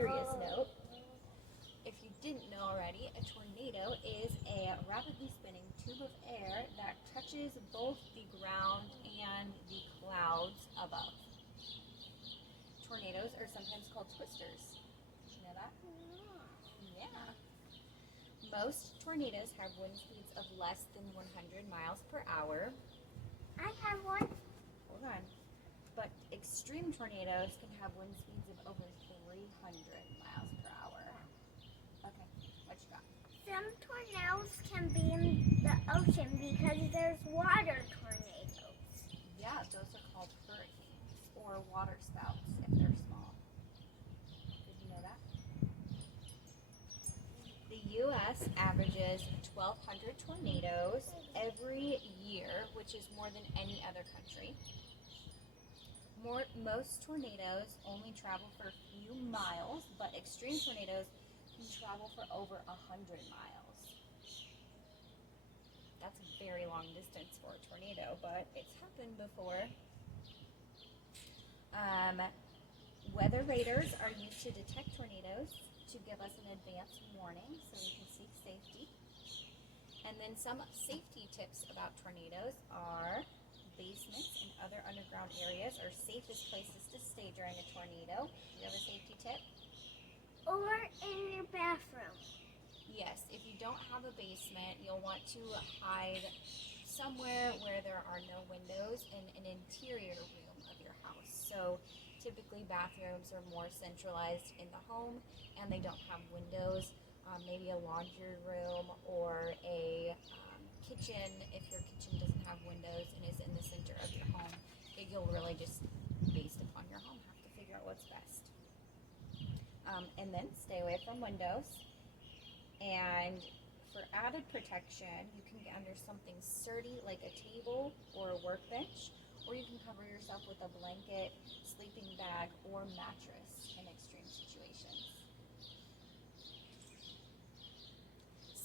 serious note, if you didn't know already, a tornado is a rapidly spinning tube of air that touches both the ground and the clouds above. Tornadoes are sometimes called twisters. Did you know that? Yeah. Most tornadoes have wind speeds of less than 100 miles per hour. I have one. Hold on. But extreme tornadoes can have wind speeds of over 300 miles per hour. Okay, what you got? Some tornadoes can be in the ocean because there's water tornadoes. Yeah, those are called hurricanes or water spouts if they're small. Did you know that? The U.S. averages 1,200 tornadoes every year, which is more than any other country. Most tornadoes only travel for a few miles, but extreme tornadoes can travel for over 100 miles. That's a very long distance for a tornado, but it's happened before. Weather radars are used to detect tornadoes to give us an advance warning so we can seek safety. And then some safety tips about tornadoes are basements and other underground areas are safest places to stay during a tornado. Do you have a safety tip? Or in your bathroom. Yes, if you don't have a basement, you'll want to hide somewhere where there are no windows in an interior room of your house. So typically bathrooms are more centralized in the home and they don't have windows. Maybe a laundry room or a kitchen, if your kitchen doesn't have windows and is in the center of your home, you'll really just, based upon your home, have to figure out what's best. And then stay away from windows. And for added protection, you can get under something sturdy like a table or a workbench, or you can cover yourself with a blanket, sleeping bag, or mattress in extreme situations.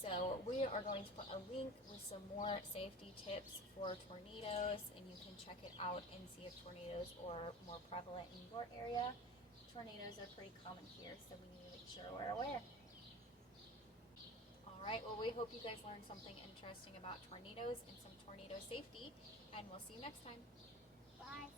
So we are going to put a link with some more safety tips for tornadoes, and you can check it out and see if tornadoes are more prevalent in your area. Tornadoes are pretty common here, so we need to make sure we're aware. Alright, well we hope you guys learned something interesting about tornadoes and some tornado safety, and we'll see you next time. Bye.